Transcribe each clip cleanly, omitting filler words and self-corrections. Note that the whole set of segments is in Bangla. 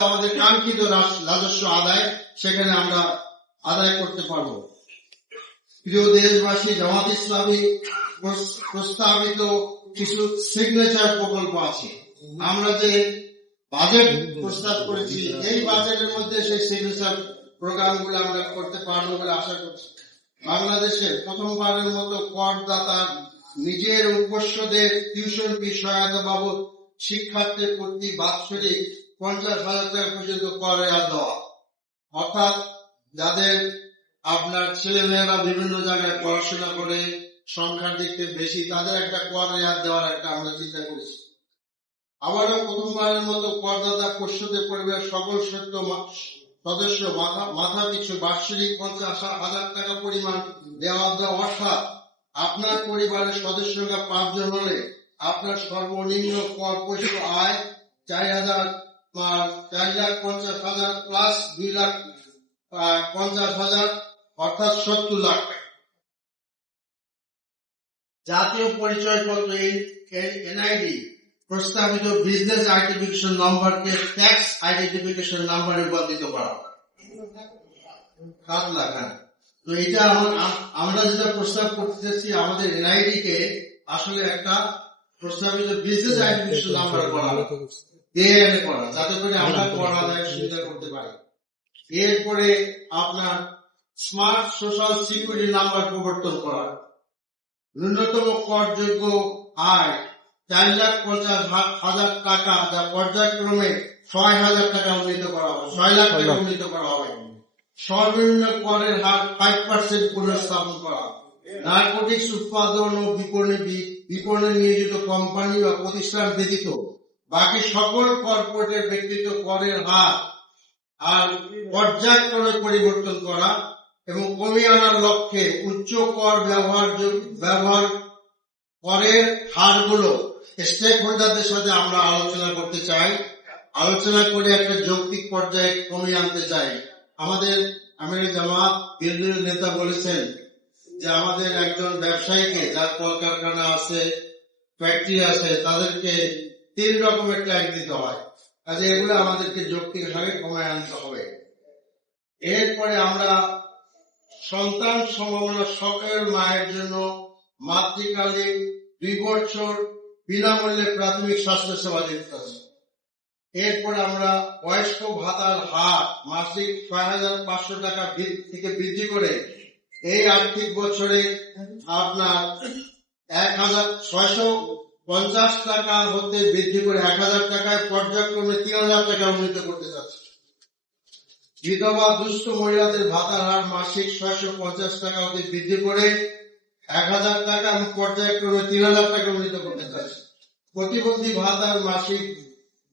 আমাদের কাঙ্ক্ষিত রাজস্ব আদায় সেখানে আমরা আদায় করতে পারব। প্রিয় দেশবাসী, জামাত ইসলামী প্রস্তাবিত কিছু সিগনেচার প্রকল্প আছে। আমরা যে বাজেট প্রস্তাব করেছি, এই বাজেটের মধ্যে সেই সিগনেচার প্রোগ্রামগুলো আমরা করতে পারবো বলে আশা করছি। বাংলাদেশের প্রথমবারের মতো করদাতার নিজের উপস্যদের টিউশন ফি সহায়তা বাবদ শিক্ষার্থীর প্রতি বাৎসরিক 50,000 টাকা পর্যন্ত কর রেয়াত দেওয়া, অর্থাৎ যাদের আপনার ছেলেমেয়েরা বিভিন্ন জায়গায় পড়াশোনা করে সংখ্যার দিক থেকে বেশি, তাদের একটা কর রেয়াত দেওয়ার একটা আমরা চিন্তা করেছি। আবারও প্রথমবারের মতো করদাতা পরিষদের পরিবারের সকল সদস্য মাথা পিছু বার্ষিক 50,000 টাকা পরিমাণ দেওয়া, অর্থাৎ আপনার পরিবারের সদস্য সংখ্যা 5 জন হলে আপনার সর্বনিম্ন কর পরিশোধ আয় 4,50,000 প্লাস 2,50,000 অর্থাৎ 70 লাখ টাকা। জাতীয় পরিচয়পত্র এনআইডি প্রস্তাবিত বিজনেস আইডেন্টিফিকেশন নম্বরকে ট্যাক্স আইডেন্টিফিকেশন নাম্বারে রূপান্তরিত করা হবে। 7 লাখ। তো এটা আমরা যেটা প্রস্তাব করতে চাচ্ছি, আমাদের এনআইডি কে আসলে একটা প্রস্তাবিত বিজনেস আইডেন্টিফিকেশন নাম্বার করা হবে, যাতে করে আমরা কর আদায়ের সুবিধা করতে পারি। এরপরে আপনার স্মার্ট সোশ্যাল সিকিউরিটি নাম্বার প্রবর্তন করা, ন্যূনতম করযোগ্য আয় 4,50,000 টাকা, যা পর্যায়ক্রমে 6,000 টাকা উন্নীত করা হবে, 6 লাখ টাকা উন্নীত করা হবে। সর্বনিম্ন করের হার 5% পুনঃস্থাপন করা। নারকোটিক্স উৎপাদন ও বিপণনে নিয়োজিত কোম্পানি বা প্রতিষ্ঠান ব্যতীত বাকি সকল কর্পোরেটের ব্যক্তিগত করের হার আর পর্যায়ক্রমে পরিবর্তন করা এবং কমিয়ে আনার লক্ষ্যে উচ্চ কর ব্যবহার করের হারগুলো স্টেক হোল্ডারদের সাথে আমরা আলোচনা করতে চাই। আলোচনা করে একটা যৌক্তিক পর্যায়ে কমিয়ে আনতে চাই। আমাদের আমির জামাত কেন্দ্রীয় নেতা বলেছেন যে আমাদের একজন ব্যবসায়ীকে, যার কলকারখানা আছে, ফ্যাক্টরি আছে, তাদেরকে 3 রকমের ট্যাক্স দিতে হয়। কাজে এগুলো আমাদেরকে যৌক্তিক হারে কমায় আনতে হবে। এরপরে আমরা সন্তান সম্ভাবনা সকল মায়ের জন্য মাতৃকালীন 2 বছর বিনামূল্যে প্রাথমিক স্বাস্থ্য সেবা দিতে হবে। এরপরে আমরা বয়স্ক ভাতার হার মাসিক 6,500 টাকা থেকে বৃদ্ধি করে এই আর্থিক বছরে আপনার 1,650 টাকা হতে বৃদ্ধি করে 1,000 টাকায় পর্যায়ক্রমে 3,000 টাকা উন্নীত করতে যাচ্ছে। বিধবা দুস্থ মহিলাদের ভাতার হার মাসিক 650 টাকা হতে বৃদ্ধি করে 1,000 টাকা এবং পর্যায়ক্রমে 3,000 টাকা উন্নীত করতে যাচ্ছে। প্রতিবন্ধী ভাতার মাসিক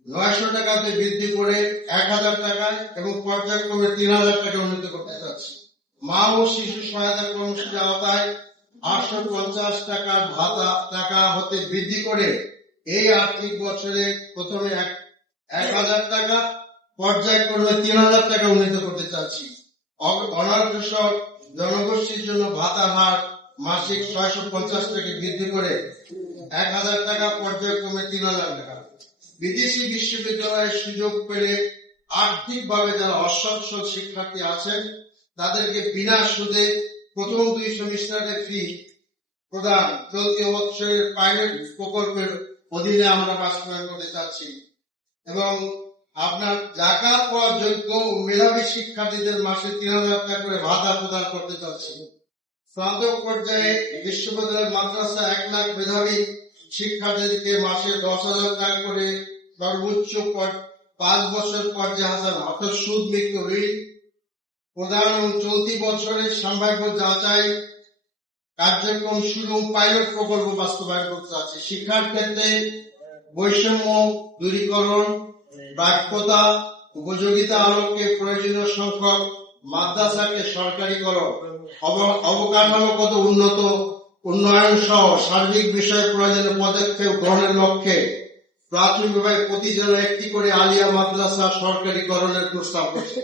900 টাকাতে বৃদ্ধি করে 1,000 টাকায় এবং পর্যায়ক্রমে 3,000 টাকা উন্নীত করতে যাচ্ছে। মা ও শিশু সহায়তা কর্মসূচির আওতায় 850 টাকার ভাতা টাকা হতে বৃদ্ধি করে এই আর্থিক বছরে প্রথমে 1,000 টাকা, পর্যায়ক্রমে 3,000 টাকা উন্নীত করতে চাচ্ছি। অনগ্রসর জনগোষ্ঠীর জন্য ভাতার হার মাসিক 650 টাকা বৃদ্ধি করে 1,000 টাকা, পর্যায়ক্রমে 3,000 টাকা। বিদেশি বিশ্ববিদ্যালয়ের সুযোগ পেলে আর্থিকভাবে যারা অসচ্ছল শিক্ষার্থী আছেন তাদেরকে বিনা সুদে প্রথম 2 সেমিস্টারের ফি প্রদান চলতি বছরের পাইলট প্রকল্পের অধীনে আমরা বাস্তবায়ন করতে চাচ্ছি। এবং আপনার জাকাত পাওয়া যোগ্য ও মেধাবী শিক্ষার্থীদের মাসে 3,000 টাকা করে ভাতা প্রদান করতে চাচ্ছি। স্নাতক পর্যায়ে বিশ্ববিদ্যালয়ের মাদ্রাসা 1 লাখ মেধাবী শিক্ষার্থীদেরকে মাসে 10,000 টাকা করে সর্বোচ্চ 5 বছর পর্যায়ে হাসান অর্থাৎ সুদ মুক্ত ঋণ প্রদান এবং চলতি বছরের সম্ভাব্য যাচাই কার্যক্রম শুরু পাইলট প্রকল্প বাস্তবায়ন করতে যাচ্ছে। শিক্ষার ক্ষেত্রে বৈষম্য দূরীকরণ, প্রাপ্যতা উপযোগিতা আলোকে প্রয়োজনীয় সংখ্যক মাদ্রাসাকে সরকারিকরণ, অবকাঠামোগত উন্নয়ন সহ সার্বিক বিষয়ে প্রয়োজনীয় পদক্ষেপ গ্রহণের লক্ষ্যে প্রাথমিকভাবে প্রতি জেলায় 1টি করে আলিয়া মাদ্রাসা সরকারিকরণের প্রস্তাব করছে।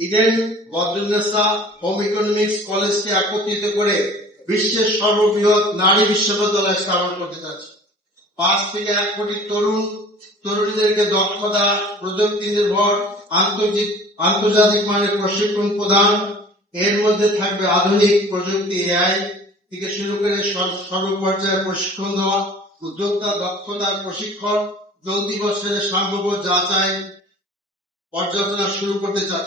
ইডেন বদরুন্নেসা হোম ইকোনমিক্স কলেজকে একত্রিত করে বিশ্বের সর্ববৃহৎ নারী বিশ্ববিদ্যালয় স্থাপন করতে যাচ্ছে। 5 থেকে 1 কোটি তরুণ তরুণীদেরকে দক্ষতা, প্রযুক্তি নির্ভর আন্তর্জাতিক মানের প্রশিক্ষণ প্রদান। এর মধ্যে থাকবে আধুনিক প্রযুক্তি, এআই থেকে শুরু করে সর্বপর্যায়ে প্রশিক্ষণ দেওয়া, উদ্যোক্তা দক্ষতার প্রশিক্ষণ। চলতি বছরের সম্ভাব্য যাচাই পর্যালোচনা শুরু করতে চাচ্ছে।